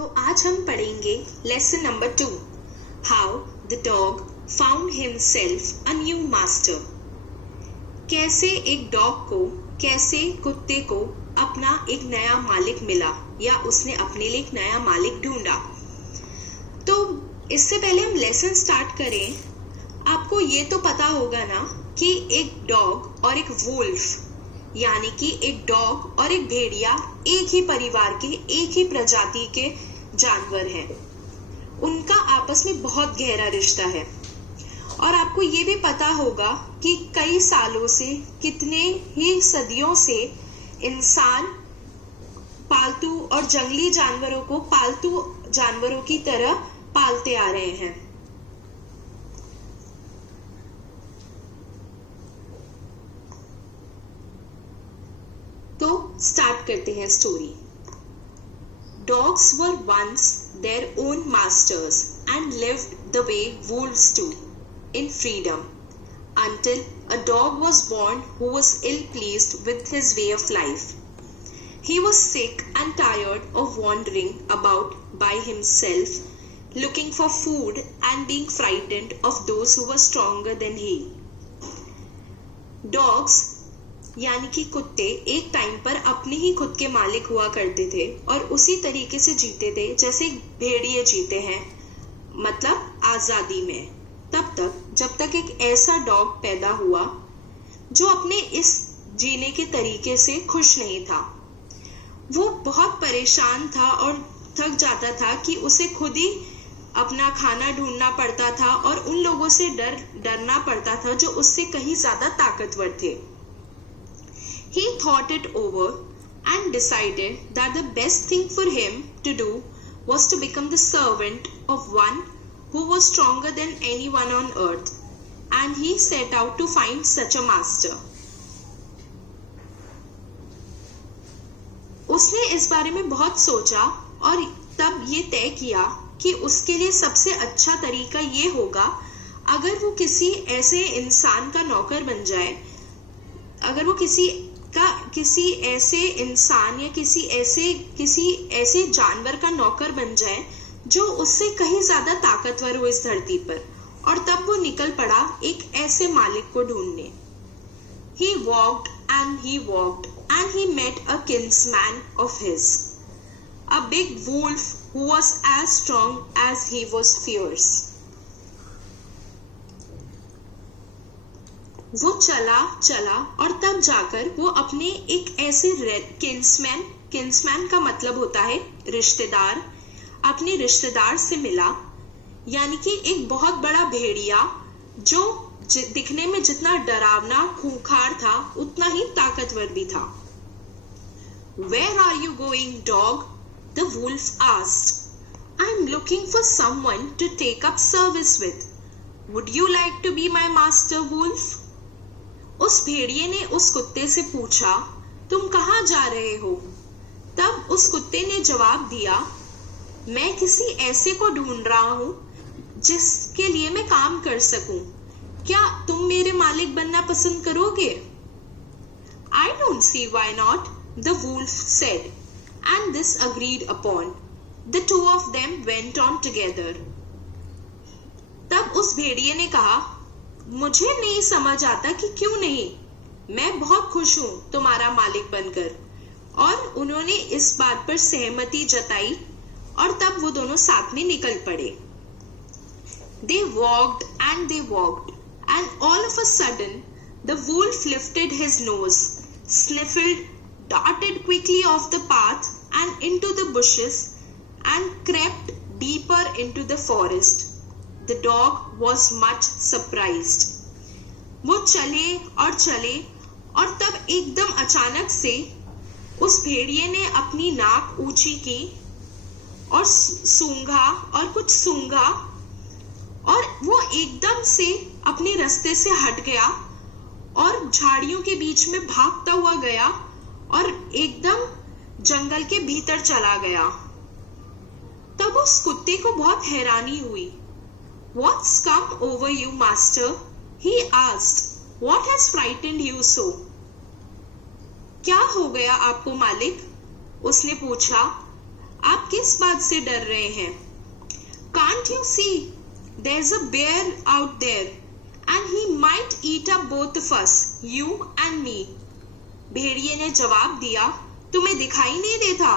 तो आज हम पढ़ेंगे lesson number 2, how the dog found himself a new master. कैसे एक डॉग को, कैसे कुत्ते को अपना एक नया मालिक मिला या उसने अपने लिए एक नया मालिक ढूंढा। तो इससे पहले हम लेसन स्टार्ट करें, आपको ये तो पता होगा ना कि एक डॉग और एक वुल्फ यानी कि एक डॉग और एक भेड़िया एक ही परिवार के, एक ही प्रजाति के जानवर हैं। उनका आपस में बहुत गहरा रिश्ता है। और आपको ये भी पता होगा कि कई सालों से, कितने ही सदियों से इंसान पालतू और जंगली जानवरों को पालतू जानवरों की तरह पालते आ रहे हैं। तो स्टार्ट करते हैं story. Dogs were once their own masters and lived the way wolves do, in freedom, until a dog was born who was ill-pleased with his way of life. He was sick and tired of wandering about by himself, looking for food and being frightened of those who were stronger than he. Dogs यानी कि कुत्ते एक time पर अपने ही खुद के मालिक हुआ करते थे और उसी तरीके से जीते थे जैसे भेड़िए जीते हैं, मतलब आजादी में। तब तक जब तक एक ऐसा डॉग पैदा हुआ जो अपने इस जीने के तरीके से खुश नहीं था। वो बहुत परेशान था और थक जाता था कि उसे खुद ही अपना खाना ढूंढना पड़ता था और उन लोगों से डरना पड़ता था जो उससे कहीं ज्यादा ताकतवर थे। He thought it over and decided that the best thing for him to do was to become the servant of one who was stronger than anyone on earth, and he set out to find such a master. उसने इस बारे में बहुत सोचा और तब ये तय किया कि उसके लिए सबसे अच्छा तरीका ये होगा अगर वो किसी ऐसे इंसान का नौकर बन जाए, अगर वो किसी ऐसे इंसान या किसी ऐसे जानवर का नौकर बन जाए जो उससे कहीं ज्यादा ताकतवर हो इस धरती पर। और तब वो निकल पड़ा एक ऐसे मालिक को ढूंढने। He walked and he walked and he met a kinsman of his, a big wolf who was as strong as he was fierce. वो चला और तब जाकर वो अपने एक ऐसे किन्समैन का मतलब होता है रिश्तेदार, अपने रिश्तेदार से मिला, यानी कि एक बहुत बड़ा भेड़िया जो दिखने में जितना डरावना खूंखार था उतना ही ताकतवर भी था। Where are you going, dog? The wolf asked. I'm looking for someone to take up service with. Would you like to be my master, wolf? उस भेड़िए ने उस कुत्ते से पूछा, तुम कहाँ जा रहे हो? तब उस कुत्ते ने जवाब दिया, मैं किसी ऐसे को ढूंढ रहा हूँ जिसके लिए मैं काम कर सकूं। क्या तुम मेरे मालिक बनना पसंद करोगे? I don't see why not, the wolf said, and this agreed upon. The two of them went on together. तब उस भेड़िए ने कहा, मुझे नहीं समझ आता कि क्यों नहीं, मैं बहुत खुश हूं तुम्हारा मालिक बनकर। और उन्होंने इस बात पर सहमति जताई और तब वो दोनों साथ में निकल पड़े। They walked and they walked and all of a sudden the wolf lifted his nose, sniffled, darted quickly off the path and into the bushes and crept deeper into the forest. The dog was much surprised. वो चले और तब एकदम अचानक से उस भेड़िए ने अपनी नाक ऊंची की और सूंघा और वो एकदम से अपने रास्ते से हट गया और झाड़ियों के बीच में भागता हुआ गया और एकदम जंगल के भीतर चला गया। तब उस कुत्ते को बहुत हैरानी हुई। What's come over you, master? He asked. What has frightened you so? क्या हो गया आपको मालिक? उसने पूछा। आप किस बात से डर रहे हैं? Can't you see? There's a bear out there and he might eat up both of us, you and me. भेड़िए ने जवाब दिया, तुम्हें दिखाई नहीं देता?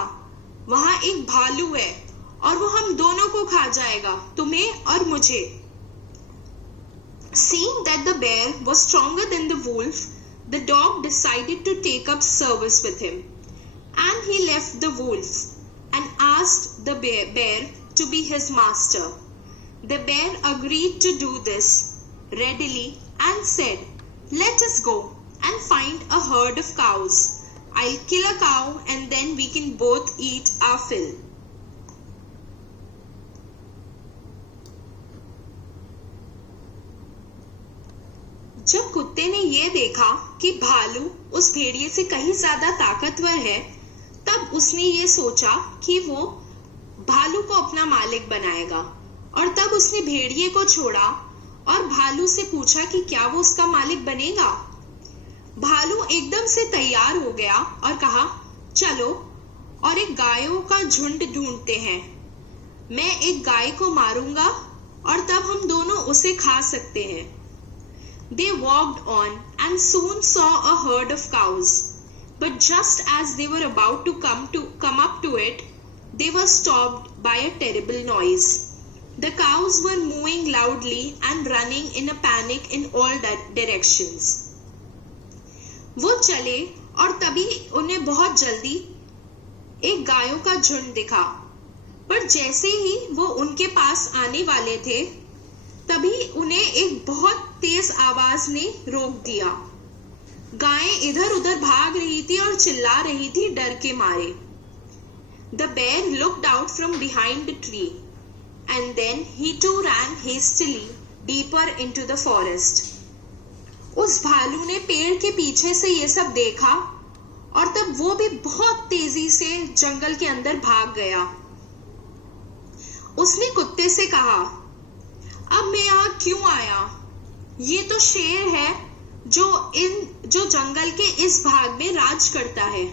वहां एक भालू है और वो हम दोनों को खा जाएगा, तुम्हें और मुझे। Seeing that the bear was stronger than the wolf, the dog decided to take up service with him, and he left the wolf and asked the bear to be his master. The bear agreed to do this readily and said, "Let us go and find a herd of cows. I'll kill a cow and then we can both eat our fill." जब कुत्ते ने ये देखा कि भालू उस भेड़िए से कहीं ज्यादा ताकतवर है, तब उसने ये सोचा कि वो भालू को अपना मालिक बनाएगा, और तब उसने भेड़िए को छोड़ा और भालू से पूछा कि क्या वो उसका मालिक बनेगा। भालू एकदम से तैयार हो गया और कहा, चलो और एक गायों का झुंड ढूंढते हैं। मैं एक गाय को मारूंगा और तब हम दोनों उसे खा सकते हैं। They walked on and soon saw a herd of cows, but just as they were about to come up to it, they were stopped by a terrible noise. The cows were mooing loudly and running in a panic in all directions. वो चले और तभी उन्हें बहुत जल्दी एक गायों का झुंड दिखा, पर जैसे ही वो उनके पास आने वाले थे, तभी उन्हें एक बहुत तेज आवाज ने रोक दिया। गायें इधर उधर भाग रही थी और चिल्ला रही थी डर के मारे। The bear looked out from behind the tree and then he too ran hastily deeper into the forest. उस भालू ने पेड़ के पीछे से ये सब देखा और तब वो भी बहुत तेजी से जंगल के अंदर भाग गया। उसने कुत्ते से कहा, अब मैं यहाँ क्यों आया? ये तो शेर है जो जंगल के इस भाग में राज करता है।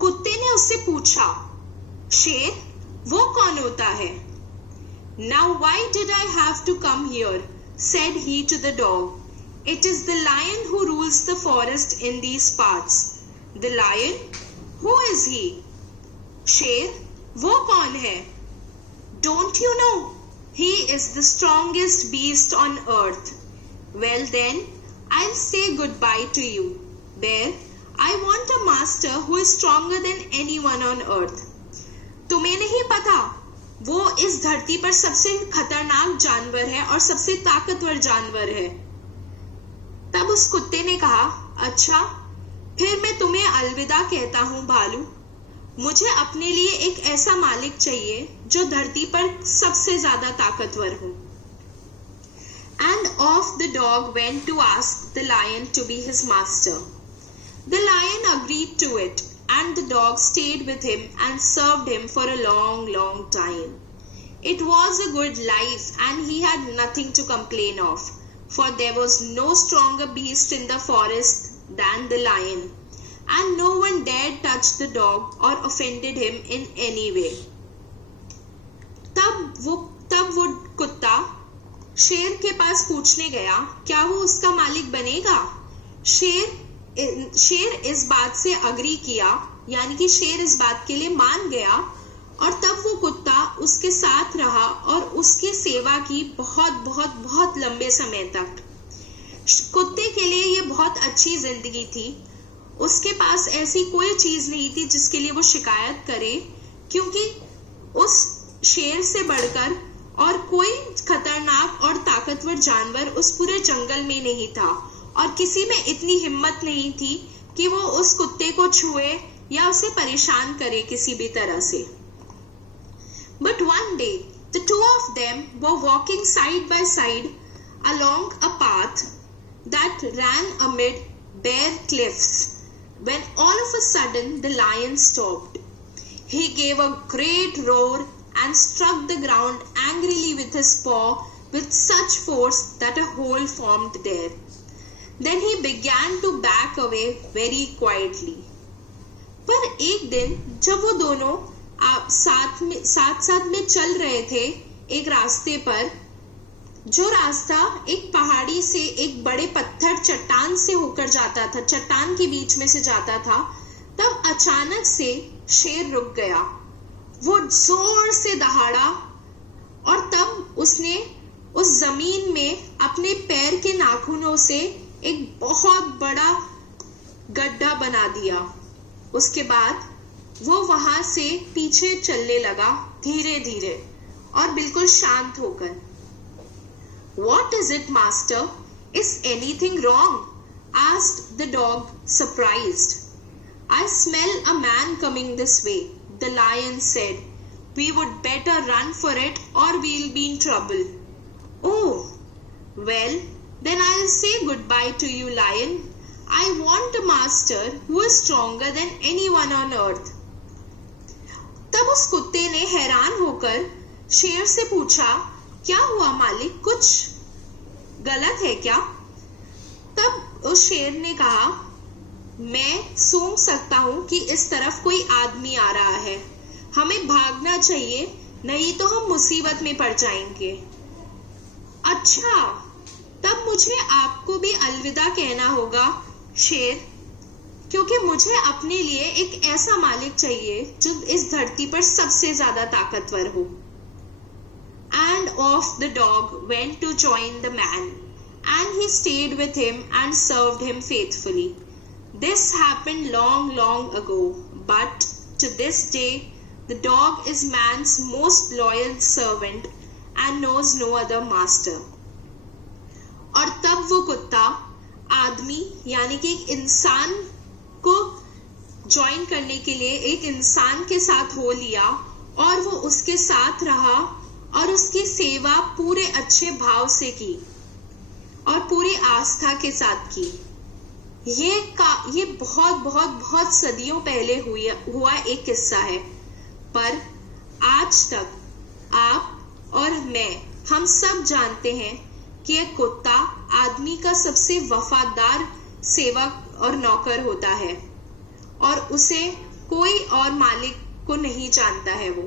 कुत्ते ने उससे पूछा, शेर वो कौन होता है? Now why did I have to come here? Said he to the dog. It is the lion who rules the forest in these parts. The lion? Who is he? शेर वो कौन है? Don't you know? He is the strongest beast on earth. Well then, I'll say goodbye to you. Bear, I want a master who is stronger than anyone on earth. तुम्हें नहीं पता, वो इस धरती पर सबसे खतरनाक जानवर है और सबसे ताकतवर जानवर है। तब उस कुत्ते ने कहा, अच्छा, फिर मैं तुम्हें अलविदा कहता हूँ भालू। मुझे अपने लिए एक ऐसा मालिक चाहिए जो धरती पर सबसे ज्यादा ताकतवर हो। And off the dog went to ask the lion to be his master. The lion agreed to it, and the dog stayed with him and served him for a long, long time. It was a good life, and he had nothing to complain of, for there was no stronger beast in the forest than the lion. And no one dared touch the dog or offended him in any way. तब वो कुत्ता शेर के पास पूछने गया, क्या वो उसका मालिक बनेगा? शेर इस बात से अग्री किया, यानी कि शेर इस बात के लिए मान गया, और तब वो कुत्ता उसके साथ रहा और उसकी सेवा की बहुत बहुत बहुत लंबे समय तक। कुत्ते के लिए ये बहुत अच्छी जिंदगी थी। उसके पास ऐसी कोई चीज नहीं थी जिसके लिए वो शिकायत करे, क्योंकि उस शेर से बढ़कर और कोई खतरनाक और ताकतवर जानवर उस पूरे जंगल में नहीं था, और किसी में इतनी हिम्मत नहीं थी कि वो उस कुत्ते को छुए या उसे परेशान करे किसी भी तरह से। But one day, the two of them were walking side by side along a path that ran amid bare cliffs, when all of a sudden the lion stopped. He gave a great roar and struck the ground angrily with his paw with such force that a hole formed there. Then he began to back away very quietly. पर एक दिन जब वो दोनों आप साथ में चल रहे थे एक रास्ते पर, जो रास्ता एक पहाड़ी से एक बड़े पत्थर चट्टान से होकर जाता था, चट्टान के बीच में से जाता था, तब अचानक से शेर रुक गया। वो जोर से दहाड़ा और तब उसने उस जमीन में अपने पैर के नाखूनों से एक बहुत बड़ा गड्ढा बना दिया। उसके बाद वो वहां से पीछे चलने लगा धीरे धीरे और बिल्कुल शांत होकर। What is it, master? Is anything wrong? asked the dog, surprised. I smell a man coming this way, the lion said. We would better run for it or we'll be in trouble. Oh, well, then I'll say goodbye to you, lion. I want a master who is stronger than anyone on earth. तब उस कुत्ते ने हैरान होकर शेर से पूछा, क्या हुआ मालिक, कुछ गलत है क्या? तब उस शेर ने कहा, मैं सूंघ सकता हूं कि इस तरफ कोई आदमी आ रहा है, हमें भागना चाहिए, नहीं तो हम मुसीबत में पड़ जाएंगे। अच्छा, तब मुझे आपको भी अलविदा कहना होगा शेर, क्योंकि मुझे अपने लिए एक ऐसा मालिक चाहिए जो इस धरती पर सबसे ज्यादा ताकतवर हो। And off the dog went to join the man, and he stayed with him and served him faithfully. This happened long ago, but to this day, the dog is man's most loyal servant and knows no other master. और तब वो कुत्ता आदमी यानी कि एक इंसान को ज्वाइन करने के लिए एक इंसान के साथ हो लिया और वो उसके साथ रहा और उसकी सेवा पूरे अच्छे भाव से की और पूरी आस्था के साथ की। ये बहुत सदियों पहले हुआ एक किस्सा है, पर आज तक आप और हम सब जानते हैं कि एक कुत्ता आदमी का सबसे वफादार सेवक और नौकर होता है और उसे कोई और मालिक को नहीं जानता है वो।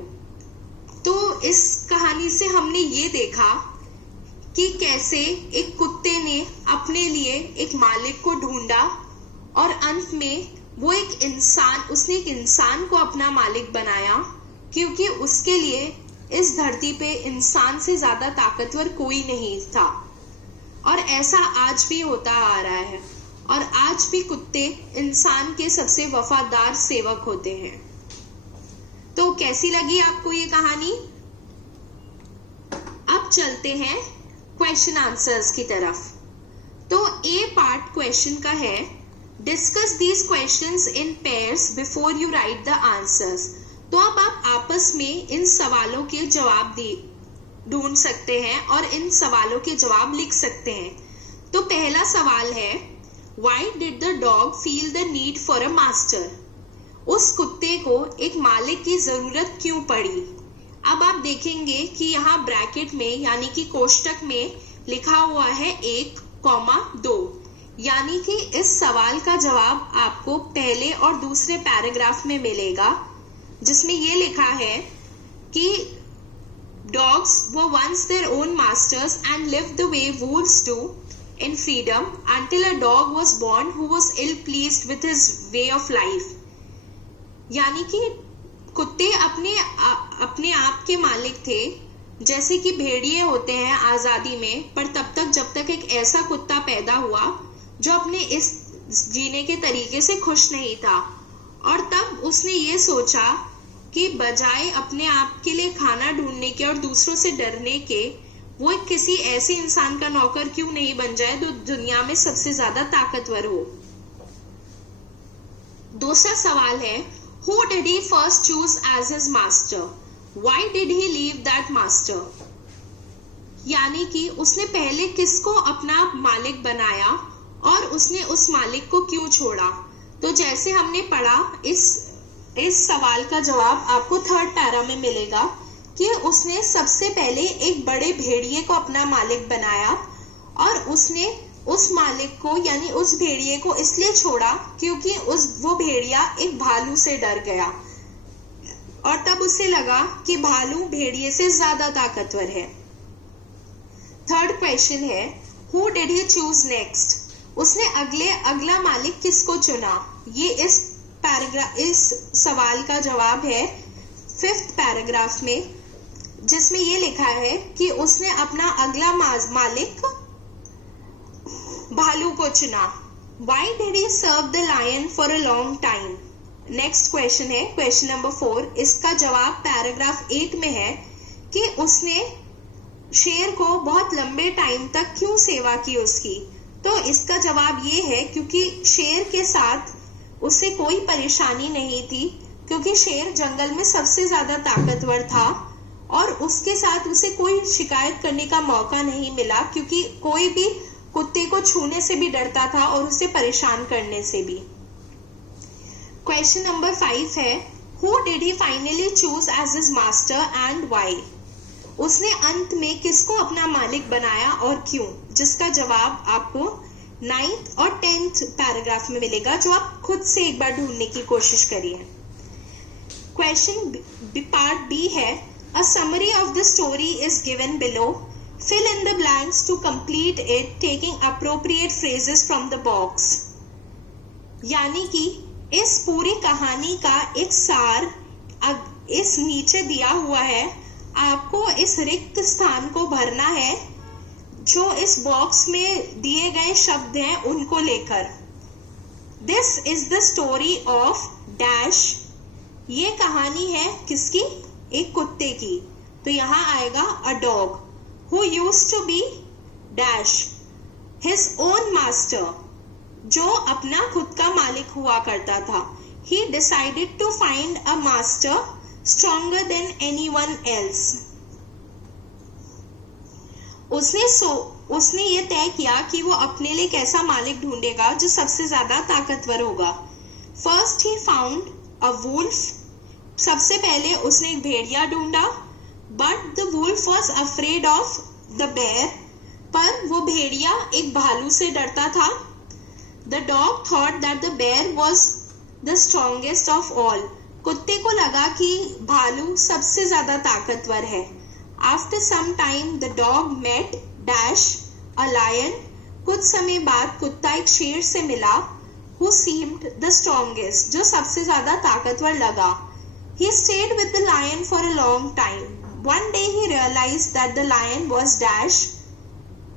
तो इस कहानी से हमने ये देखा कि कैसे एक कुत्ते ने अपने लिए एक मालिक को ढूंढा और अंत में वो उसने एक इंसान को अपना मालिक बनाया, क्योंकि उसके लिए इस धरती पे इंसान से ज्यादा ताकतवर कोई नहीं था। और ऐसा आज भी होता आ रहा है और आज भी कुत्ते इंसान के सबसे वफादार सेवक होते हैं। तो कैसी लगी आपको ये कहानी? अब चलते हैं क्वेश्चन आंसर्स की तरफ। तो ए पार्ट क्वेश्चन का है, discuss these questions in pairs before you right the answers. तो अब आप आपस में इन सवालों के जवाब ढूंढ सकते हैं और इन सवालों के जवाब लिख सकते हैं। तो पहला सवाल है, why did the dog feel the need for a master? उस कुत्ते को एक मालिक की जरूरत क्यों पड़ी? अब आप देखेंगे कि यहाँ ब्रैकेट में यानी कि कोष्टक में लिखा हुआ है 1,2, यानी कि इस सवाल का जवाब आपको पहले और दूसरे पैराग्राफ में मिलेगा, जिसमें ये लिखा है कि dogs were once their own masters and lived the way wolves do in freedom until a dog was born who was ill pleased with his way of life. यानी कि कुत्ते अपने आप के मालिक थे, जैसे कि भेड़िए होते हैं आजादी में, पर तब तक जब तक एक ऐसा कुत्ता पैदा हुआ जो अपने इस जीने के तरीके से खुश नहीं था, और तब उसने ये सोचा कि बजाय अपने आप के लिए खाना ढूंढने के और दूसरों से डरने के, वो किसी ऐसे इंसान का नौकर क्यों नहीं बन जाए जो दुनिया में सबसे ज्यादा ताकतवर हो। दूसरा सवाल है, Who did he first choose as his master? Why did he leave that master? यानी कि उसने पहले किसको अपना मालिक बनाया और उसने उस मालिक को क्यों छोड़ा। तो जैसे हमने पढ़ा, इस सवाल का जवाब आपको थर्ड पैरा में मिलेगा कि उसने सबसे पहले एक बड़े भेड़िए को अपना मालिक बनाया और उसने उस मालिक को यानी उस भेड़िए को इसलिए छोड़ा क्योंकि वो भेड़िया एक भालू से डर गया। और तब उसे लगा कि भालू भेड़िए से ज्यादा ताकतवर है। थर्ड क्वेश्चन है, who did he choose next? उसने अगला मालिक किसको चुना? ये इस सवाल का जवाब है 5th पैराग्राफ में, जिसमें ये लिखा है कि उसने अपना अगला मालिक भालू को चुना। Why did he serve the lion for a long time? Next question है, क्वेश्चन नंबर 4। इसका जवाब पैराग्राफ 8 में है कि उसने शेर को बहुत लंबे टाइम तक क्यों सेवा की उसकी। तो इसका जवाब ये है क्योंकि शेर के साथ उसे कोई परेशानी नहीं थी, क्योंकि शेर जंगल में सबसे ज्यादा ताकतवर था और उसके साथ उसे कोई शिकायत करने का मौका नहीं मिला, क्योंकि कोई भी कुत्ते को छूने से भी डरता था और उसे परेशान करने से भी। क्वेश्चन नंबर 5 है, who did he finally choose as his master and why? उसने अंत में किसको अपना मालिक बनाया और क्यों? जिसका जवाब आपको 9th और 10th पैराग्राफ में मिलेगा, जो आप खुद से एक बार ढूंढने की कोशिश करिए। क्वेश्चन पार्ट बी है, a summary of the story is given below, fill in the blanks to complete it taking appropriate phrases from the box। यानी कि इस पूरी कहानी का एक सार इस नीचे दिया हुआ है, आपको इस रिक्त स्थान को भरना है जो इस बॉक्स में दिए गए शब्द हैं उनको लेकर। This is the story of dash. ये कहानी है किसकी? एक कुत्ते की। तो यहां आएगा a dog who used to be dash his own master, जो अपना खुद का मालिक हुआ करता था। He decided to find a master stronger than anyone else। उसने ये तय किया कि वो अपने लिए कैसा मालिक ढूंढेगा जो सबसे ज्यादा ताकतवर होगा। First he found a wolf। सबसे पहले उसने एक भेड़िया ढूंढा। But the wolf was afraid of the bear। पर वो भेड़िया एक भालू से डरता था। The dog thought that the bear was the strongest of all। कुत्ते को लगा कि भालू सबसे ज्यादा ताकतवर है। After some time the dog met dash a lion। कुछ समय बाद कुत्ता एक शेर से मिला, who seemed the strongest, जो सबसे ज्यादा ताकतवर लगा। He stayed with the lion for a long time। One day he realized that the lion was dash।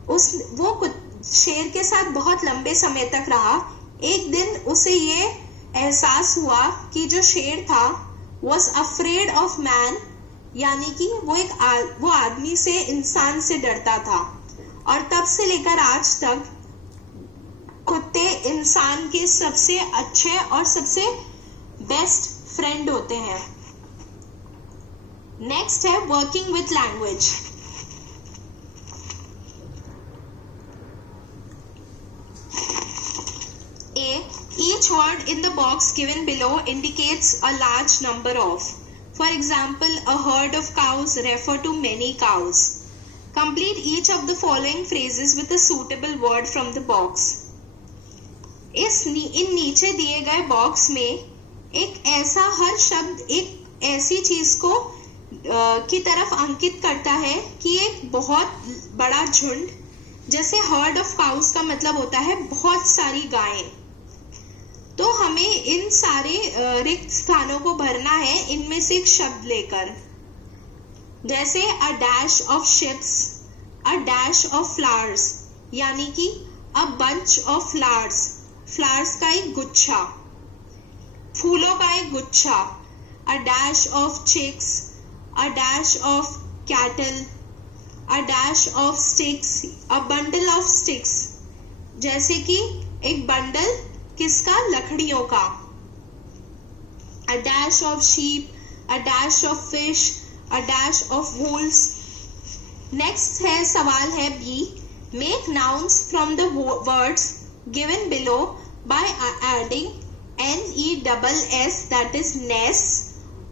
वो शेर के साथ बहुत लंबे समय तक रहा। एक दिन उसे ये एहसास हुआ कि जो शेर था was afraid of man, यानी कि वो आदमी से, इंसान से डरता था। और तब से लेकर आज तक कुत्ते इंसान के सबसे अच्छे और सबसे बेस्ट फ्रेंड होते हैं। नेक्स्ट है working with language. Each word in the box given below indicates a large number of. For example, a herd of cows refer to many cows. Complete each of the following phrases with a suitable word from the box। इन नीचे दिए गए box में एक ऐसा हर शब्द एक ऐसी चीज को की तरफ अंकित करता है कि एक बहुत बड़ा झुंड, जैसे हर्ड ऑफ काउस का मतलब होता है बहुत सारी गायें। तो हमें इन सारे रिक्त स्थानों को भरना है इनमें से एक शब्द लेकर, जैसे a dash of ships, a dash of flowers, यानी कि a bunch of flowers, flowers का एक गुच्छा, फूलों का एक गुच्छा। A dash of chicks, a dash of cattle, a dash of sticks, a bundle of sticks, जैसे कि एक बंडल किसका? लकड़ियों का। a dash of sheep, a dash of fish, a dash of wolves। Next है सवाल है B, make nouns from the words given below by adding NESS, that is ness,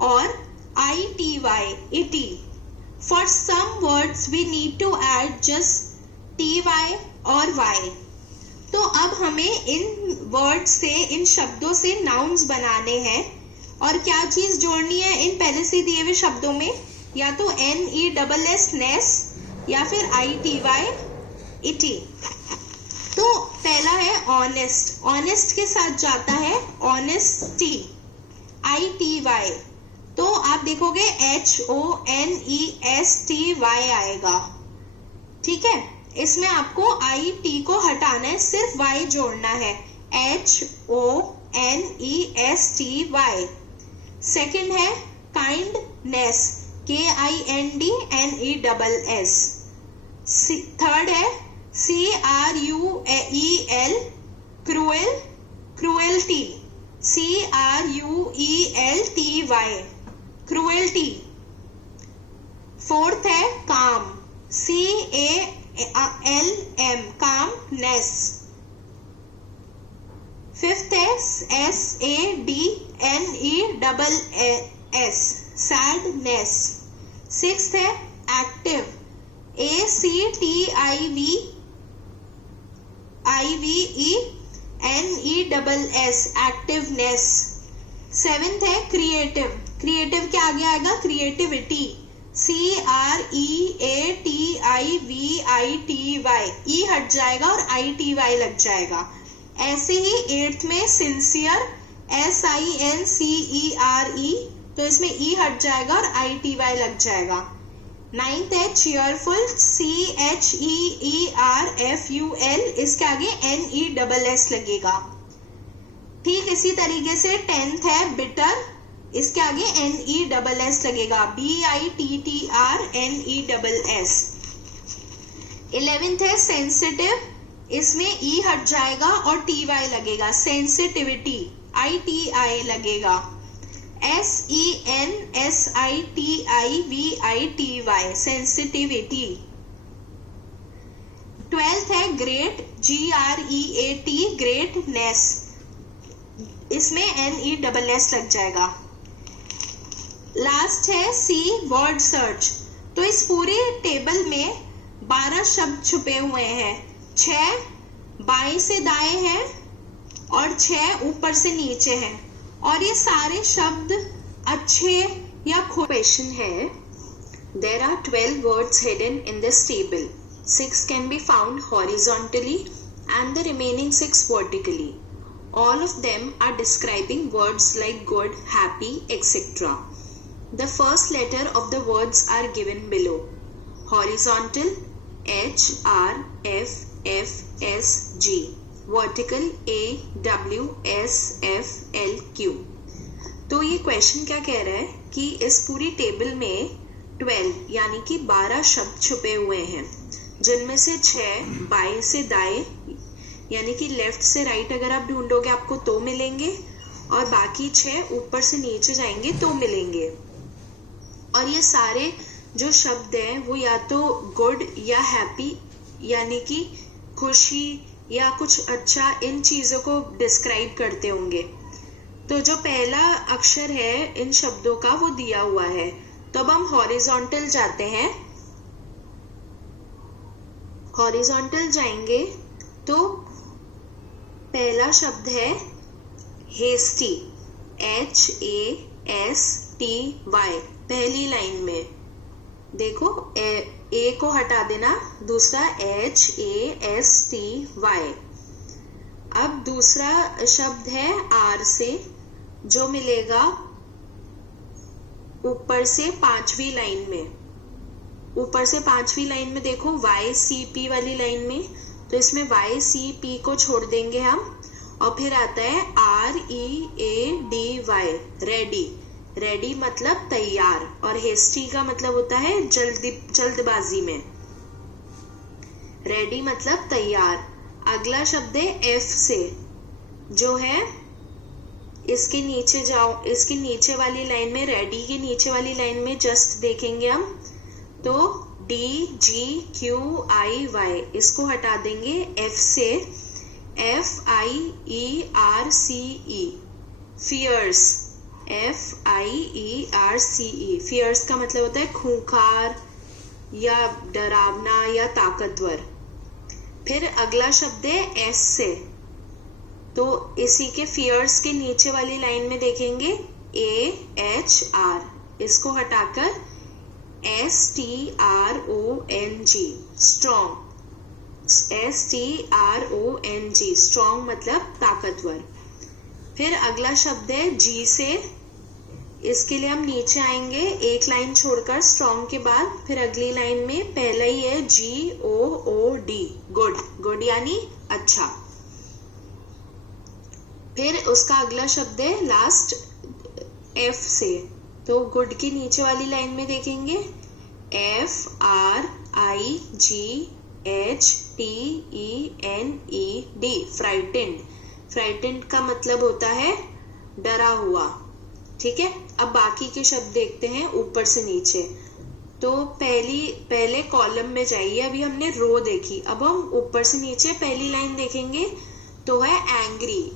or ITY, For some words we need to add just TY और Y। तो अब हमें इन word से, इन शब्दों से नाउन्स बनाने हैं और क्या चीज जोड़नी है इन पहले से दिए हुए शब्दों में, या तो NESS नेस या फिर ITY इटी। तो पहला है ऑनेस्ट, ऑनेस्ट के साथ जाता है ऑनेस्टी ITY, तो आप देखोगे HONESTY आएगा, ठीक है। इसमें आपको IT को हटाना है, सिर्फ Y जोड़ना है, HONESTY। सेकंड है काइंडनेस, KINDNESS। थर्ड है CRUEL, cruel, cruelty, CRUELTY, cruelty. Fourth है काम, CALM, कामनेस। फिफ्थ है SADNESS, सैडनेस। सिक्स्थ है एक्टिव, ACTIVENESS, एक्टिवनेस। सेवेंथ है क्रिएटिव, क्रिएटिव के आगे आएगा क्रिएटिविटी, CREATIVITY, ई हट जाएगा और ITY लग जाएगा। ऐसे ही एट्थ में सिंसियर, SINCERE, तो इसमें ई हट जाएगा और ITY लग जाएगा। नाइन्थ है चीयरफुल, CHEERFUL, इसके आगे NESS लगेगा। ठीक इसी तरीके से टेंथ है बिटर, इसके आगे NESS लगेगा, BITTRNESS। 11th है सेंसिटिव, इसमें ई हट जाएगा और TY लगेगा, सेंसिटिविटी ITI लगेगा, SENSITIVITY, सेंसिटिविटी। 12th है ग्रेट, GREAT, ग्रेटनेस, इसमें NESS लग जाएगा। लास्ट है सी वर्ड सर्च, तो इस पूरे टेबल में 12 शब्द छुपे हुए हैं, 6 बाएं से दाएं हैं और 6 ऊपर से नीचे हैं, और ये सारे शब्द अच्छे या क्वेश्चन है। There are 12 words hidden in this table. 6 can be found horizontally and the remaining 6 vertically. All of them are describing words like good, happy, etc. The first letter of the words are given below. Horizontal HRFFSG, vertical AWSFLQ। तो ये question क्या कह रहा है कि इस पूरी table में 12 यानी कि 12 शब्द छुपे हुए हैं, जिनमें से 6 बाएं से दाएं यानी कि लेफ्ट से राइट अगर आप ढूंढोगे आपको तो मिलेंगे, और बाकी 6 ऊपर से नीचे जाएंगे तो मिलेंगे। और ये सारे जो शब्द हैं वो या तो गुड या हैप्पी यानी कि खुशी या कुछ अच्छा, इन चीजों को डिस्क्राइब करते होंगे। तो जो पहला अक्षर है इन शब्दों का वो दिया हुआ है, तो अब हम हॉरिजॉन्टल जाते हैं। हॉरिजॉन्टल जाएंगे तो पहला शब्द है हेस्टी, HASTY, पहली लाइन में देखो ए को हटा देना, दूसरा HASTY। अब दूसरा शब्द है आर से, जो मिलेगा ऊपर से 5वीं लाइन में। ऊपर से 5वीं लाइन में देखो YCP वाली लाइन में, तो इसमें YCP को छोड़ देंगे हम, और फिर आता है READY, रेडी। रेडी मतलब तैयार, और हेस्टी का मतलब होता है जल्दबाजी में। रेडी मतलब तैयार। अगला शब्द है F से, जो है इसके नीचे जाओ, इसके नीचे वाली लाइन में, रेडी के नीचे वाली लाइन में जस्ट देखेंगे हम तो DGQIY, इसको हटा देंगे F से, FIERCE, फियर्स, FIERCE, फियर्स का मतलब होता है खूंखार या डरावना या ताकतवर। फिर अगला शब्द है S से, तो इसी के फियर्स के नीचे वाली लाइन में देखेंगे AHR, इसको हटाकर STRONG, स्ट्रॉन्ग, STRONG, स्ट्रॉन्ग मतलब ताकतवर। फिर अगला शब्द है G से, इसके लिए हम नीचे आएंगे एक लाइन छोड़कर स्ट्रॉन्ग के बाद, फिर अगली लाइन में पहला ही है GOOD, गुड, गुड यानी अच्छा। फिर उसका अगला शब्द है लास्ट F से, तो गुड की नीचे वाली लाइन में देखेंगे FRIGHTENED, फ्राइटेंड। फ्राइटेंड का मतलब होता है डरा हुआ। ठीक है, अब बाकी के शब्द देखते हैं ऊपर से नीचे। तो पहले कॉलम में जाइए, अभी हमने रो देखी, अब हम ऊपर से नीचे पहली लाइन देखेंगे तो है एंग्री,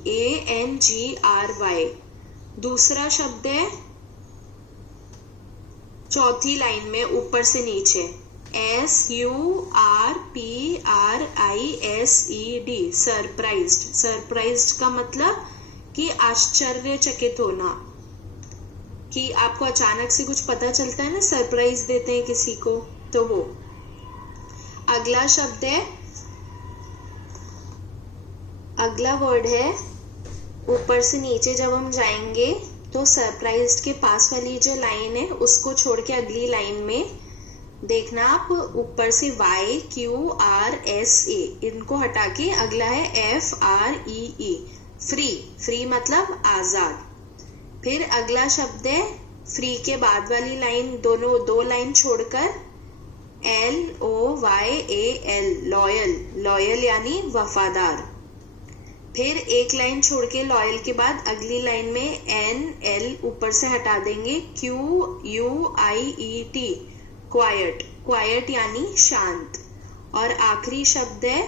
ANGRY। दूसरा शब्द है चौथी लाइन में ऊपर से नीचे SURPRISED, सरप्राइज्ड। सरप्राइज्ड का मतलब कि आश्चर्यचकित होना, कि आपको अचानक से कुछ पता चलता है ना, सरप्राइज देते हैं किसी को, तो वो। अगला शब्द है, अगला वर्ड है ऊपर से नीचे जब हम जाएंगे तो सरप्राइज्ड के पास वाली जो लाइन है उसको छोड़ के अगली लाइन में देखना आप, ऊपर से YQRSA, इनको हटा के अगला है FREE, फ्री। फ्री मतलब आजाद। फिर अगला शब्द है फ्री के बाद वाली लाइन, दो लाइन छोड़कर LOYAL, लॉयल, लॉयल यानी वफादार। फिर एक लाइन छोड़ के लॉयल के बाद अगली लाइन में NL ऊपर से हटा देंगे, QUIET, क्वाइट, क्वाइट यानी शांत। और आखिरी शब्द है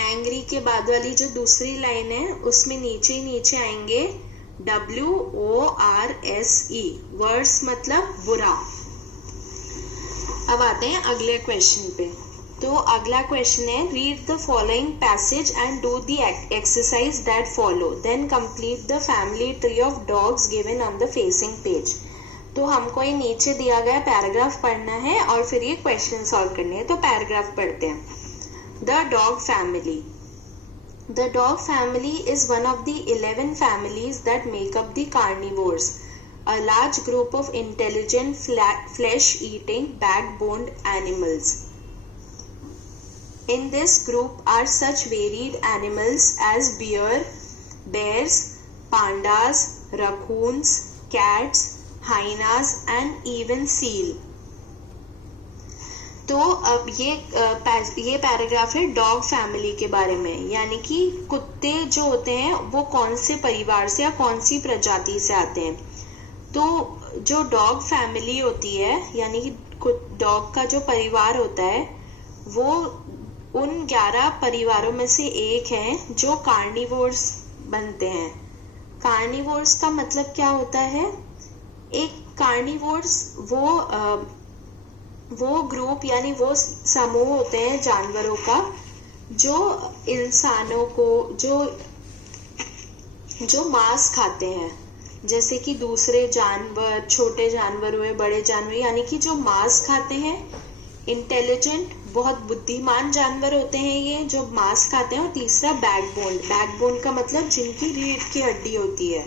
एंग्री के बाद वाली जो दूसरी लाइन है उसमें नीचे ही नीचे आएंगे WORSE, वर्ड्स मतलब बुरा। अब आते हैं अगले क्वेश्चन पे। तो अगला क्वेश्चन है read the following passage and do the exercise that follow, then complete the family tree of dogs given on the facing page. तो हमको ये नीचे दिया गया पैराग्राफ पढ़ना है और फिर ये क्वेश्चन सॉल्व करने हैं। तो पैराग्राफ पढ़ते हैं। The dog family. The dog family is one of the 11 families that make up the carnivores, a large group of intelligent flesh-eating backboned animals. In this group are such varied animals as bears, pandas, raccoons, cats, hyenas and even seal. तो अब ये paragraph है dog family के बारे में, यानी कि कुत्ते जो होते हैं वो कौन से परिवार से या कौन सी प्रजाति से आते हैं। तो जो डॉग फैमिली होती है यानी कि डॉग का जो परिवार होता है वो उन 11 परिवारों में से एक है जो कार्निवोर्स बनते हैं। कार्निवोर्स का मतलब क्या होता है? एक कार्निवोर्स वो ग्रुप यानी वो समूह होते हैं जानवरों का जो इंसानों को जो मांस खाते हैं, जैसे कि दूसरे जानवर, छोटे जानवर हुए, बड़े जानवर, यानी कि जो मांस खाते हैं। इंटेलिजेंट, बहुत बुद्धिमान जानवर होते हैं ये जो मांस खाते हैं। और तीसरा बैकबोन। बैकबोन का मतलब जिनकी रीढ़ की हड्डी होती है।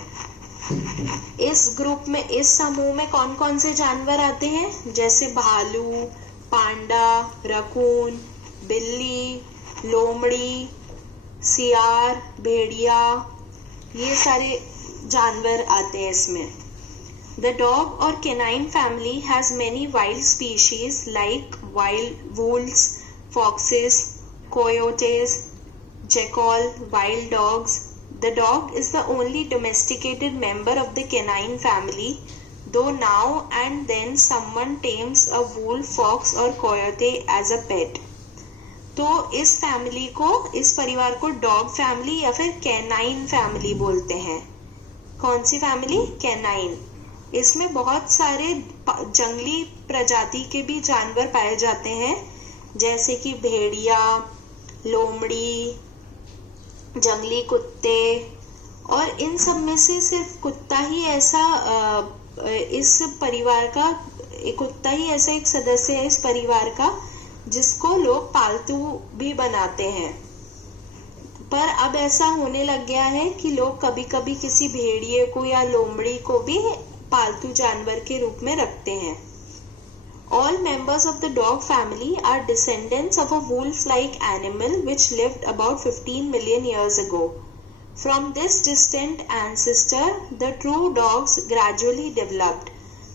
इस ग्रुप में, इस समूह में कौन कौन से जानवर आते हैं? जैसे भालू, पांडा, रकून, बिल्ली, लोमड़ी, सियार, भेड़िया, ये सारे जानवर आते हैं इसमें। The dog or canine family has many wild species like wild wolves, foxes, coyotes, jackal, wild dogs. The dog is the only domesticated member of the canine family, though now and then someone tames a wolf, fox or coyote as a pet. तो इस family को, इस परिवार को dog family या फिर canine family बोलते हैं। कौन सी फैमिली? कैनाइन। इसमें बहुत सारे जंगली प्रजाति के भी जानवर पाए जाते हैं, जैसे कि भेड़िया, लोमड़ी, जंगली कुत्ते और इन सब में से सिर्फ कुत्ता ही ऐसा इस परिवार का कुत्ता ही ऐसा एक सदस्य है इस परिवार का जिसको लोग पालतू भी बनाते हैं। पर अब ऐसा होने लग गया है कि लोग कभी कभी किसी भेड़िए को या लोमड़ी को भी पालतू जानवर के रूप में रखते हैं। All members of the dog family are descendants of a wolf-like animal which lived about 15 million years ago. From this distant ancestor, the true dogs gradually developed,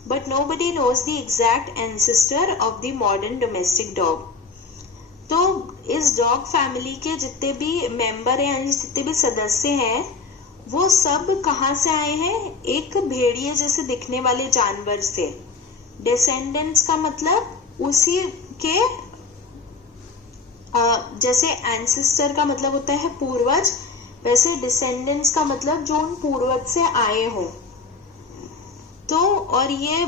but nobody knows the exact ancestor of the modern domestic dog. तो इस dog family के जितने भी member हैं यानी जितने भी सदस्य हैं वो सब कहाँ से आए हैं? एक भेड़िए जैसे दिखने वाले जानवर से। डिसेंडेंट्स का मतलब उसी के जैसे एंसेस्टर का मतलब होता है पूर्वज, वैसे डिसेंडेंट्स का मतलब जो उन पूर्वज से आए हों। तो और ये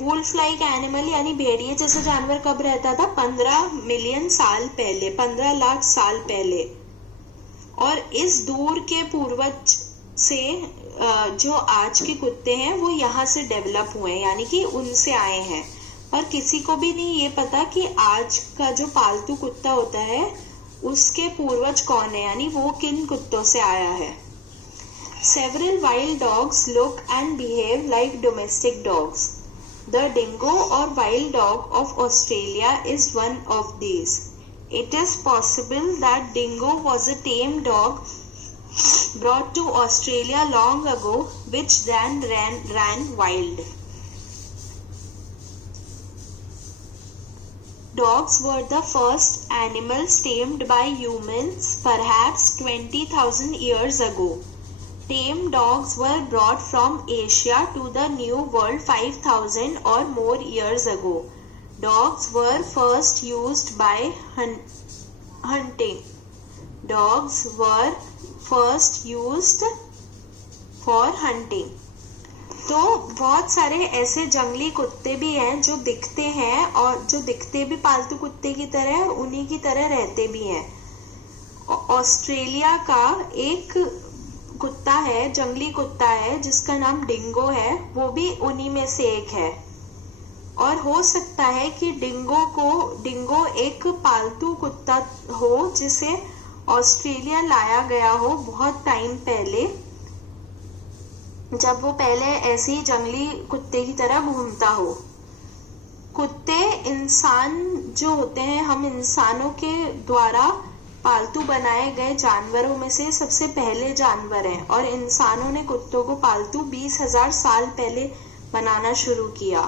वुल्फ लाइक एनिमल यानी भेड़िए जैसा जानवर कब रहता था? 15 मिलियन साल पहले, 15 लाख साल पहले। और इस दूर के पूर्वज से जो आज के कुत्ते हैं वो यहाँ से डेवलप हुए हैं यानी कि उनसे आए हैं। पर किसी को भी नहीं ये पता कि आज का जो पालतू कुत्ता होता है उसके पूर्वज कौन है यानी वो किन कुत्तों से आया है। Several wild dogs look and behave like domestic dogs. The dingo or wild dog of Australia is one of these. It is possible that dingo was a tame dog brought to Australia long ago, which then ran wild. Dogs were the first animals tamed by humans perhaps 20,000 years ago. Tame dogs were brought from Asia to the New World 5,000 or more years ago. Dogs were first used by hunting. Dogs were first used for hunting. तो बहुत सारे ऐसे जंगली कुत्ते भी हैं जो दिखते हैं और जो दिखते भी पालतू कुत्ते की तरह और उन्हीं की तरह रहते भी हैं। ऑस्ट्रेलिया का एक कुत्ता है, जंगली कुत्ता है जिसका नाम डिंगो है, वो भी उन्हीं में से एक है। और हो सकता है कि डिंगो एक पालतू कुत्ता हो जिसे ऑस्ट्रेलिया लाया गया हो बहुत टाइम पहले, जब वो पहले ऐसे ही जंगली कुत्ते की तरह घूमता हो। कुत्ते इंसान जो होते हैं, हम इंसानों के द्वारा पालतू बनाए गए जानवरों में से सबसे पहले जानवर हैं और इंसानों ने कुत्तों को पालतू 20,000 साल पहले बनाना शुरू किया।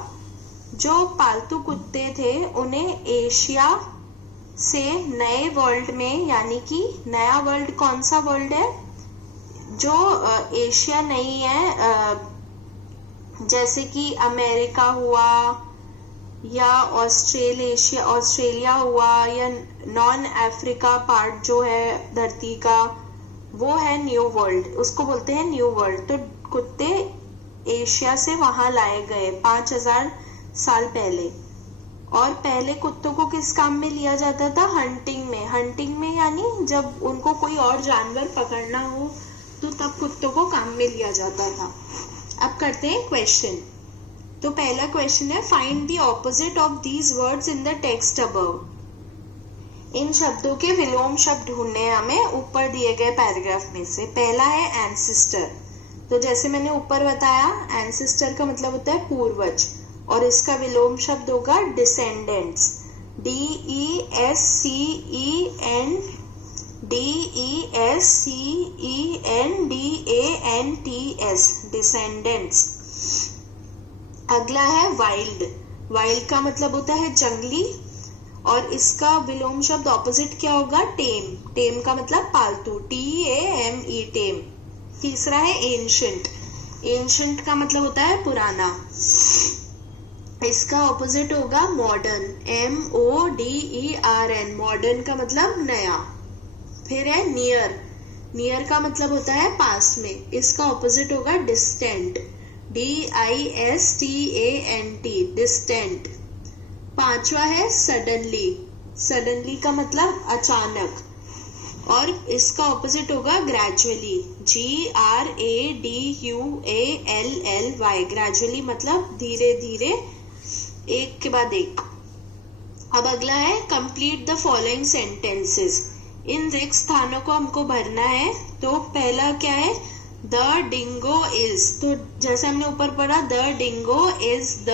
जो पालतू कुत्ते थे उन्हें एशिया से नए वर्ल्ड में, यानी कि नया वर्ल्ड कौन सा वर्ल्ड है जो एशिया नहीं है, जैसे कि अमेरिका हुआ या ऑस्ट्रेलिया हुआ या नॉन अफ्रीका पार्ट जो है धरती का, वो है न्यू वर्ल्ड, उसको बोलते हैं न्यू वर्ल्ड। तो कुत्ते एशिया से वहां लाए गए 5,000 साल पहले। और पहले कुत्तों को किस काम में लिया जाता था? हंटिंग में यानी जब उनको कोई और जानवर पकड़ना हो तो तब कुत्तों को काम में लिया जाता था। अब करते हैं क्वेश्चन। तो पहला क्वेश्चन है, find the opposite of these words in the text above. इन शब्दों के विलोम शब्द ढूंढने हैं हमें ऊपर दिए गए पैराग्राफ में से। पहला है एंसेस्टर। तो जैसे मैंने ऊपर बताया, एंसेस्टर का मतलब होता है पूर्वज और इसका विलोम शब्द होगा डिसेंडेंट्स। DESCENDENTS, descendants. अगला है वाइल्ड। वाइल्ड का मतलब होता है जंगली और इसका विलोम शब्द ऑपोजिट क्या होगा? टेम। टेम का मतलब पालतू, TAME, टेम। तीसरा है एंशिएंट। एंशिएंट का मतलब होता है पुराना, इसका ऑपोजिट होगा मॉडर्न, MODERN। मॉडर्न का मतलब नया। फिर है नियर। नियर का मतलब होता है पास में, इसका ऑपोजिट होगा डिस्टेंट, DISTANT, डिस्टेंट। पांचवा है सडनली। सडनली का मतलब अचानक और इसका ऑपोजिट होगा ग्रेजुअली, GRADUALLY, ग्रेजुअली मतलब धीरे धीरे, एक के बाद एक। अब अगला है कंप्लीट द फॉलोइंग सेंटेंसेस, इन रिक्त स्थानों को हमको भरना है। तो पहला क्या है, द डिंगो इज, तो जैसे हमने ऊपर पढ़ा, the dingo is the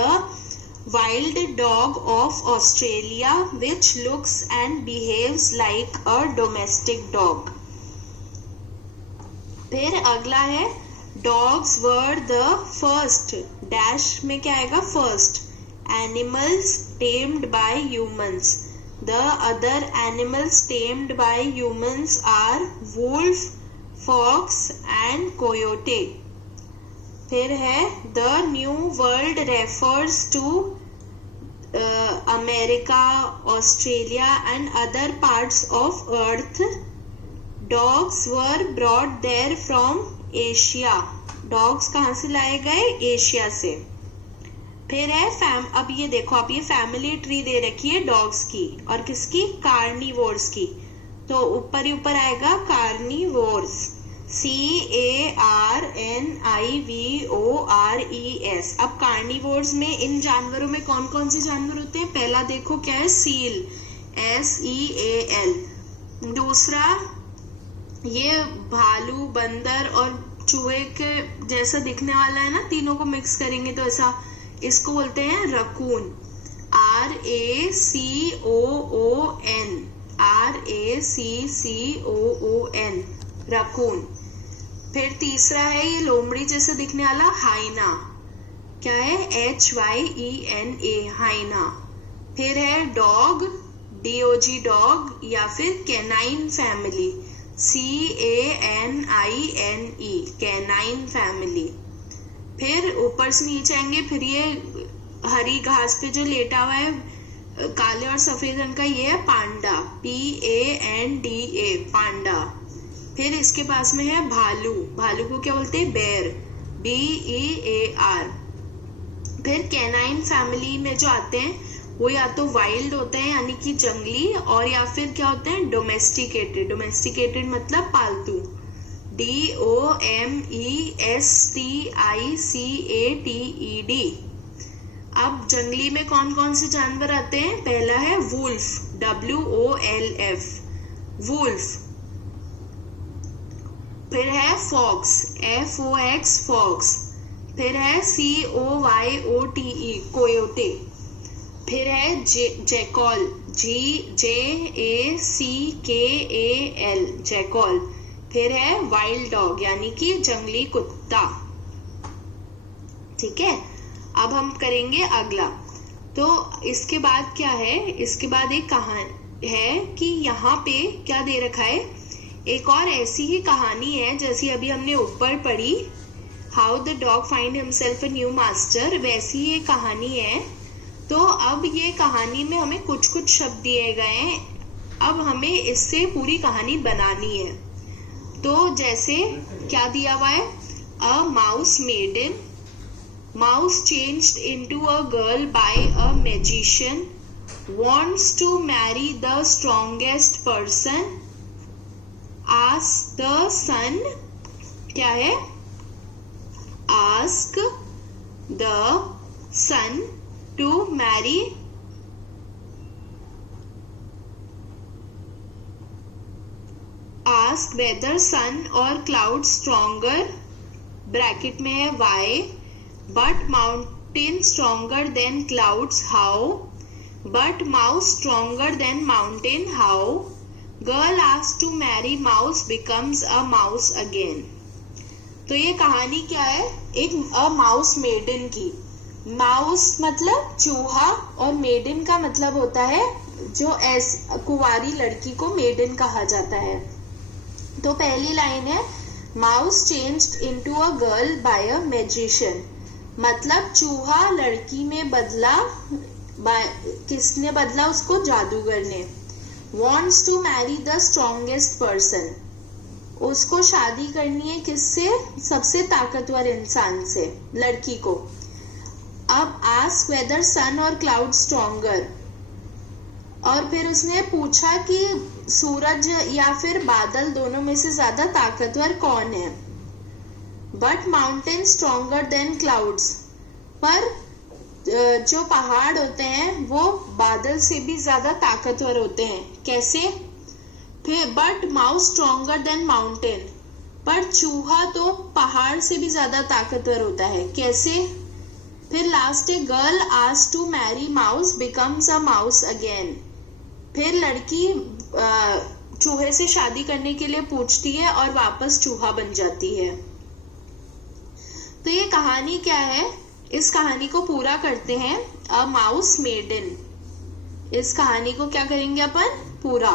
wild dog of Australia which looks and behaves like a domestic dog। फिर अगला है dogs were the first dash में क्या आएगा, first animals tamed by humans, the other animals tamed by humans are wolf, fox and coyote। फिर है the new world refers to America, Australia and other parts of earth, dogs were brought there from Asia, dogs कहाँ से लाए गए, Asia से। फिर है अब ये देखो, अब ये फैमिली ट्री दे रखी है डॉग्स की और किसकी, कार्निवोर्स की, तो ऊपर ही ऊपर आएगा कार्निवोर्स, CARNIVORES। अब कार्निवोर्स में इन जानवरों में कौन कौन से जानवर होते हैं, पहला देखो क्या है, सील, SEAL। दूसरा ये भालू, बंदर और चूहे के जैसा दिखने वाला है ना, तीनों को मिक्स करेंगे तो ऐसा, इसको बोलते हैं रकून, RACCOON, रकून। फिर तीसरा है ये लोमड़ी जैसे दिखने वाला, हाइना, क्या है, HYENA, हाइना। फिर है डॉग, DOG डॉग, या फिर canine family, CANINE, canine family. फिर ऊपर से नीचे आएंगे, फिर ये हरी घास पे जो लेटा हुआ है काले और सफेद रंग का, ये है पांडा, PANDA, पांडा। फिर इसके पास में है भालू, भालू को क्या बोलते हैं, बेर, BEAR। फिर कैनाइन फैमिली में जो आते हैं वो या तो वाइल्ड होते हैं यानी कि जंगली, और या फिर क्या होते हैं, डोमेस्टिकेटेड, डोमेस्टिकेटेड मतलब पालतू, DOMESTICATED। अब जंगली में कौन कौन से जानवर आते हैं, पहला है वुल्फ, WOLF, वुल्फ। फिर है फॉक्स, FOX, फॉक्स। फिर है COYOTE, कोयोटे। फिर है जैकॉल, JACKAL, जैकॉल। फिर है वाइल्ड डॉग यानी कि जंगली कुत्ता। ठीक है, अब हम करेंगे अगला। तो इसके बाद क्या है, इसके बाद एक कहानी है कि यहाँ पे क्या दे रखा है, एक और ऐसी ही कहानी है जैसी अभी हमने ऊपर पढ़ी, how the dog find himself a new master, वैसी ये कहानी है। तो अब ये कहानी में हमें कुछ कुछ शब्द दिए गए हैं, अब हमें इससे पूरी कहानी बनानी है। तो जैसे क्या दिया हुआ है, a mouse maiden, mouse changed into a girl by a magician, wants to marry the strongest person, ask the sun, क्या है, ask the sun to marry, ask whether sun or cloud stronger, bracket में है why, but mountain stronger than clouds, how, but mouse stronger than mountain, how, girl asked to marry mouse becomes a mouse again। तो ये कहानी क्या है, एक अ mouse maiden की, mouse मतलब चूहा और मेडन का मतलब होता है जो कुंवारी लड़की को मेडन कहा जाता है। तो पहली लाइन है, mouse changed into a girl by a magician, मतलब चूहा लड़की में बदला, किसने बदला उसको, जादूगर ने। wants to marry the strongest person, उसको शादी करनी है किससे, सबसे ताकतवर इंसान से, लड़की को। अब ask whether sun or cloud stronger, और फिर उसने पूछा कि सूरज या फिर बादल दोनों में से ज्यादा ताकतवर कौन है। But mountain stronger than clouds, पर जो पहाड़ होते हैं वो बादल से भी ज्यादा ताकतवर होते हैं। कैसे? फिर but mouse stronger than mountain, पर चूहा तो पहाड़ से भी ज्यादा ताकतवर होता है। कैसे? फिर लास्ट है girl asked to marry mouse becomes a mouse again, फिर लड़की चूहे से शादी करने के लिए पूछती है और वापस चूहा बन जाती है। तो ये कहानी क्या है? इस कहानी को पूरा करते हैं अ माउस मेडन। इस कहानी को क्या करेंगे अपन? पूरा।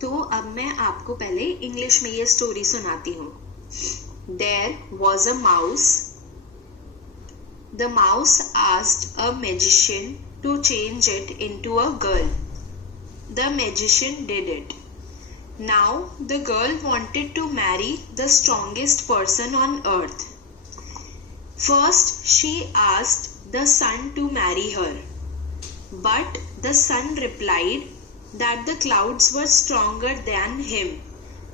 तो अब मैं आपको पहले इंग्लिश में ये स्टोरी सुनाती हूँ। There was a mouse. The mouse asked a magician to change it into a girl. The magician did it. Now the girl wanted to marry the strongest person on earth. First she asked the sun to marry her, but the sun replied that the clouds were stronger than him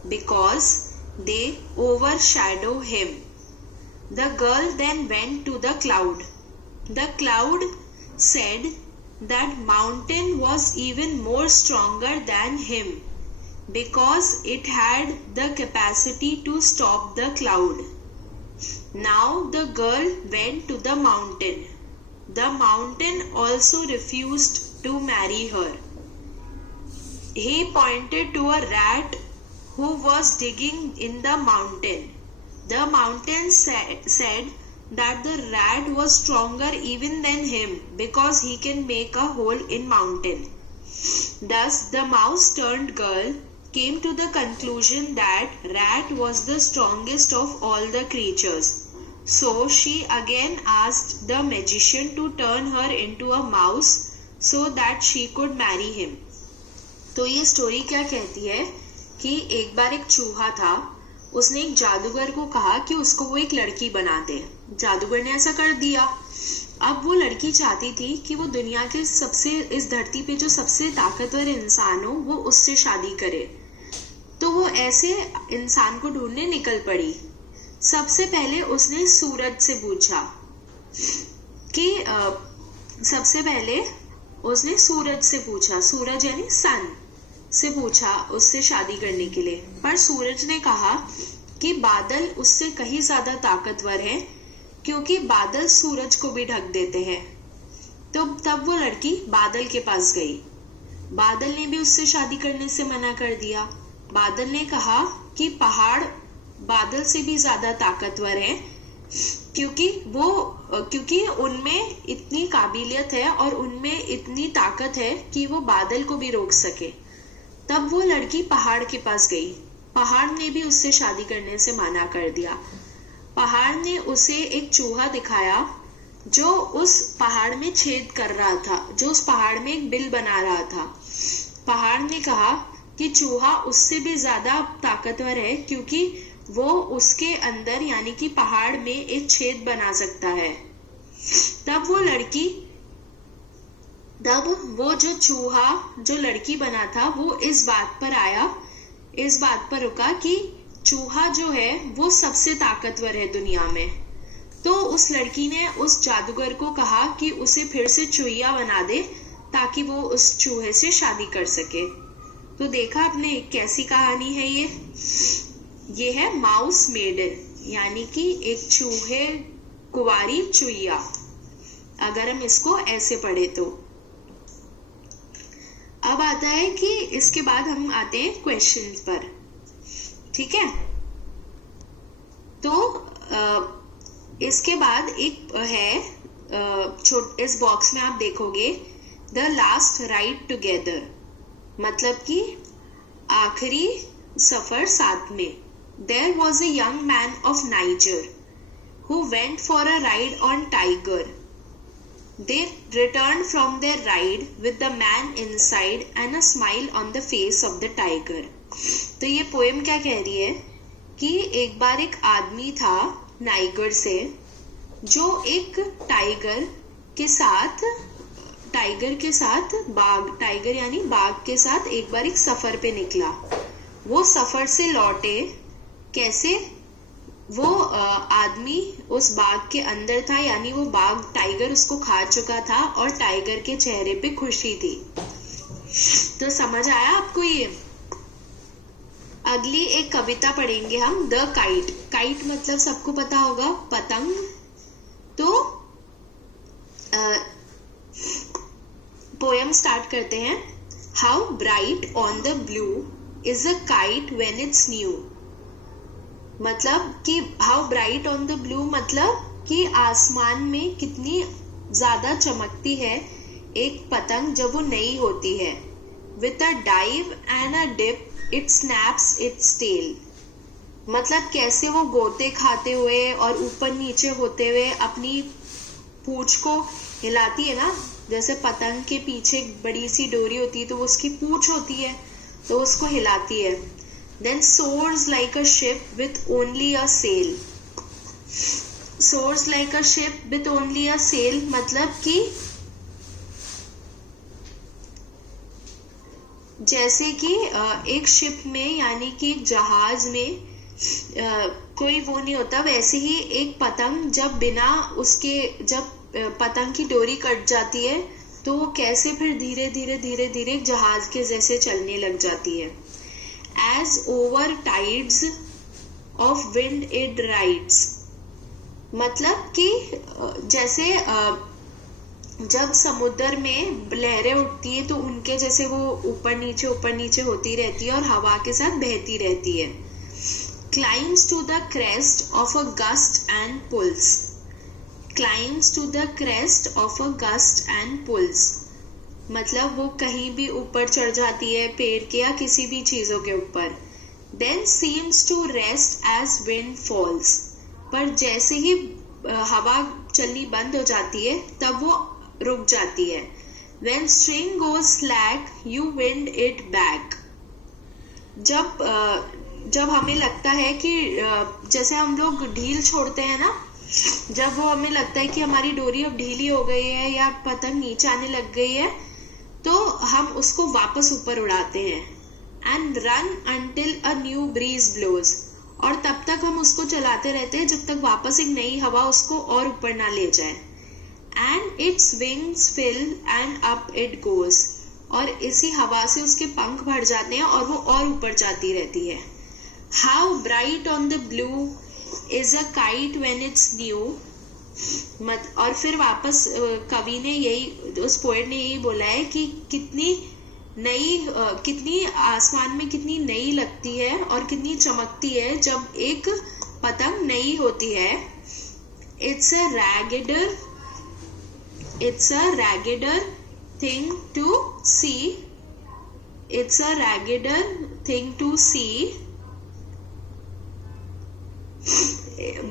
because they overshadow him. The girl then went to the cloud. The cloud said that mountain was even more stronger than him because it had the capacity to stop the cloud. Now the girl went to the mountain. The mountain also refused to marry her. He pointed to a rat who was digging in the mountain. The mountain said that the rat was stronger even than him because he can make a hole in mountain. Thus the mouse turned girl came to the conclusion that rat was the strongest of all the creatures. So she again asked the magician to turn her into a mouse so that she could marry him. तो ये story क्या कहती है कि एक बार एक चूहा था, उसने एक जादूगर को कहा कि उसको वो एक लड़की बना दे। जादूगर ने ऐसा कर दिया। अब वो लड़की चाहती थी कि वो दुनिया के सबसे, इस धरती पे जो सबसे ताकतवर इंसान हो वो उससे शादी करे। तो वो ऐसे इंसान को ढूंढने निकल पड़ी। सबसे पहले उसने सूरज से पूछा कि सबसे पहले उसने सूरज से पूछा, सूरज यानी सन से पूछा उससे शादी करने के लिए। पर सूरज ने कहा कि बादल उससे कहीं ज्यादा ताकतवर है क्योंकि बादल सूरज को भी ढक देते हैं। तो तब वो लड़की बादल के पास गई। बादल ने भी उससे शादी करने से मना कर दिया। बादल ने कहा कि पहाड़ बादल से भी ज्यादा ताकतवर है क्योंकि उनमें इतनी काबिलियत है और उनमें इतनी ताकत है कि वो बादल को भी रोक सके। तब वो लड़की पहाड़ के पास गई। पहाड़ ने भी उससे शादी करने से मना कर दिया। पहाड़ ने उसे एक चूहा दिखाया जो उस पहाड़ में छेद कर रहा था, जो उस पहाड़ में एक बिल बना रहा था। पहाड़ ने कहा कि चूहा उससे भी ज्यादा ताकतवर है क्योंकि वो उसके अंदर यानी कि पहाड़ में एक छेद बना सकता है। तब वो जो चूहा जो लड़की बना था वो इस बात पर रुका कि चूहा जो है वो सबसे ताकतवर है दुनिया में। तो उस लड़की ने उस जादूगर को कहा कि उसे फिर से चूहिया बना दे ताकि वो उस चूहे से शादी कर सके। तो देखा आपने कैसी कहानी है ये है माउस मेडन, यानी कि एक चूहे कुंवारी चूहिया, अगर हम इसको ऐसे पढ़े तो। अब आता है कि इसके बाद हम आते हैं क्वेश्चंस पर, ठीक है। तो इसके बाद एक है इस बॉक्स में आप देखोगे द लास्ट राइड टुगेदर, मतलब कि आखिरी सफर साथ में। There was a young man of Niger who went for a ride on tiger. They returned from their ride with the man inside and a smile on the face of the tiger. तो ये poem क्या कह रही है कि एक बार एक आदमी था नाइगर से जो एक टाइगर के साथ बाघ, टाइगर यानी बाघ के साथ एक बार एक सफर पे निकला। वो सफर से लौटे, कैसे? वो आदमी उस बाघ के अंदर था, यानी वो बाघ, टाइगर उसको खा चुका था और टाइगर के चेहरे पे खुशी थी। तो समझ आया आपको ये? अगली एक कविता पढ़ेंगे हम, द काइट। काइट मतलब सबको पता होगा, पतंग। तो पोयम स्टार्ट करते हैं। How bright on the blue is a kite when it's new. मतलब कि how bright on the blue मतलब कि आसमान में कितनी ज्यादा चमकती है एक पतंग जब वो नई होती है। With a dive and a dip it snaps its tail. मतलब कैसे वो गोते खाते हुए और ऊपर नीचे होते हुए अपनी पूंछ को हिलाती है ना, जैसे पतंग के पीछे बड़ी सी डोरी होती है तो वो उसकी पूंछ होती है, तो उसको हिलाती है। Then soars like a ship with only a sail. Soars like a ship with only a sail मतलब कि जैसे कि एक शिप में, यानी कि एक जहाज में कोई वो नहीं होता, वैसे ही एक पतंग जब बिना उसके, जब पतंग की डोरी कट जाती है तो वो कैसे फिर धीरे धीरे जहाज के जैसे चलने लग जाती है। As over tides of wind it rides। मतलब कि जैसे जब समुद्र में लहरें उठती है तो उनके जैसे वो ऊपर नीचे होती रहती है और हवा के साथ बहती रहती है। Climbs to the crest of a gust and pulls। Climbs to the crest of a gust and pulls मतलब वो कहीं भी ऊपर चढ़ जाती है, पेड़ के या किसी भी चीजों के ऊपर। Then seems to rest as wind falls। पर जैसे ही हवा चलनी बंद हो जाती है तब वो रुक जाती है। When string goes slack you wind it back। जब हमें लगता है कि जैसे हम लोग ढील छोड़ते हैं ना, जब वो हमें लगता है कि हमारी डोरी अब ढीली हो गई है या पतंग नीचे आने लग गई है, तो हम उसको वापस ऊपर उड़ाते हैं। And run until a new breeze blows. और तब तक हम उसको चलाते रहते हैं जब तक वापस एक नई हवा उसको और ऊपर ना ले जाए। And its wings fill and up it goes. और इसी हवा से उसके पंख भर जाते हैं और वो और ऊपर जाती रहती है। How bright on the blue is a kite when it's new. और फिर वापस कवि ने यही, उस पोएट ने यही बोला है कि कितनी आसमान में कितनी नई लगती है और कितनी चमकती है जब एक पतंग नई होती है। It's a raggeder thing to see। It's a raggeder thing to see,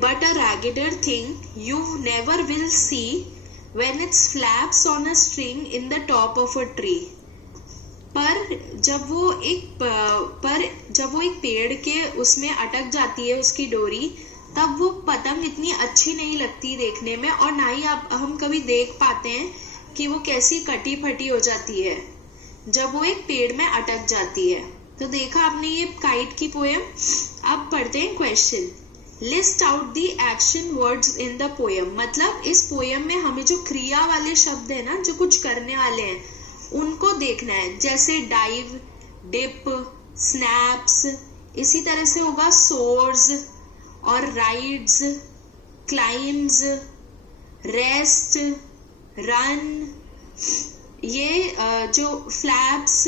but a raggeder thing you never will see when it flaps on a string in the top of a tree। पर जब वो एक पेड़ के उसमें अटक जाती है उसकी डोरी, तब वो पतंग इतनी अच्छी नहीं लगती देखने में, और ना ही हम कभी देख पाते हैं कि वो कैसी कटी फटी हो जाती है जब वो एक पेड़ में अटक जाती है। तो देखा आपने ये काइट की पोएम। अब पढ़ते हैं question. List out the action words in the poem. मतलब इस पोएम में हमें जो क्रिया वाले शब्द है ना, जो कुछ करने वाले हैं, उनको देखना है। जैसे डाइव, डिप, स्नैप्स, इसी तरह से होगा सोर्स और राइड्स, क्लाइम्स, रेस्ट, रन। ये जो फ्लैप्स,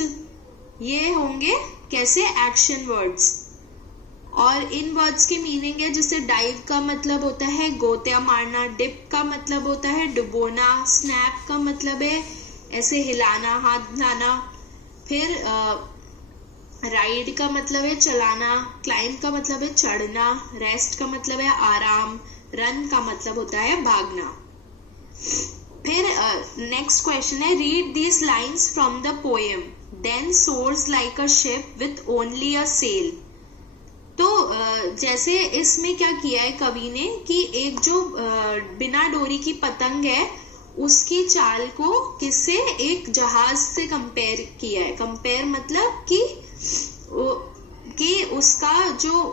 ये होंगे कैसे एक्शन वर्ड्स। और इन वर्ड्स के मीनिंग है, जैसे डाइव का मतलब होता है गोतिया मारना, डिप का मतलब होता है डुबोना, स्नैप का मतलब है ऐसे हिलाना, हाथ हिलाना, फिर राइड का मतलब है चलाना, क्लाइंब का मतलब है चढ़ना, रेस्ट का मतलब है आराम, रन का मतलब होता है भागना। फिर नेक्स्ट क्वेश्चन है, read these lines from the poem, then soars like a ship with only a sail. तो जैसे इसमें क्या किया है कवि ने कि एक जो बिना डोरी की पतंग है उसकी चाल को किससे, एक जहाज से कंपेयर किया है। कंपेयर मतलब कि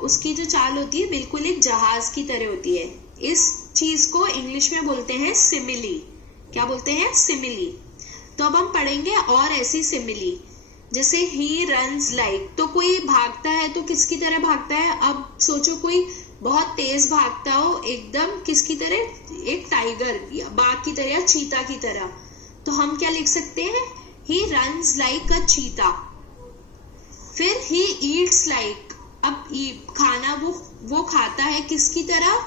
उसकी जो चाल होती है बिल्कुल एक जहाज की तरह होती है। इस चीज को इंग्लिश में बोलते हैं सिमिली। क्या बोलते हैं? सिमिली। तो अब हम पढ़ेंगे और ऐसी सिमिली, जैसे ही रन्स लाइक, तो कोई भागता है तो किसकी तरह भागता है? अब सोचो कोई बहुत तेज भागता हो एकदम, किसकी तरह? एक टाइगर या बाघ की तरह या चीता की तरह। तो हम क्या लिख सकते हैं? ही रन्स लाइक अ चीता। फिर ही ईट्स लाइक, अब खाना वो खाता है किसकी तरह?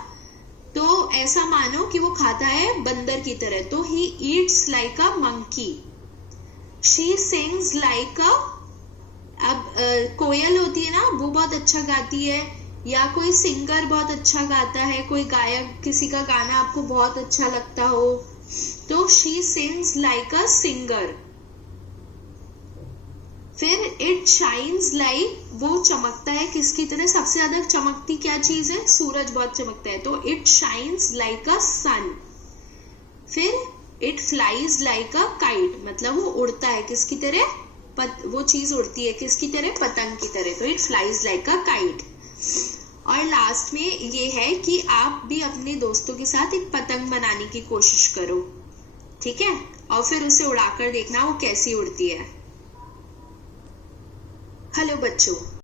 तो ऐसा मानो कि वो खाता है बंदर की तरह, तो he eats like a monkey. She sings like अ, अब कोयल होती है ना, वो बहुत अच्छा गाती है, या कोई सिंगर बहुत अच्छा गाता है, कोई गायक, किसी का गाना आपको बहुत अच्छा लगता हो, तो she sings like a singer. फिर इट शाइन्स लाइक, वो चमकता है किसकी तरह? सबसे ज्यादा चमकती क्या चीज है? सूरज बहुत चमकता है, तो इट शाइन्स लाइक अ सन। फिर it flies like a kite, मतलब वो उड़ता है किसकी तरह? वो चीज उड़ती है किसकी तरह? पतंग की तरह, तो it flies like a kite. और लास्ट में ये है कि आप भी अपने दोस्तों के साथ एक पतंग बनाने की कोशिश करो, ठीक है? और फिर उसे उड़ाकर देखना वो कैसी उड़ती है। हेलो बच्चों,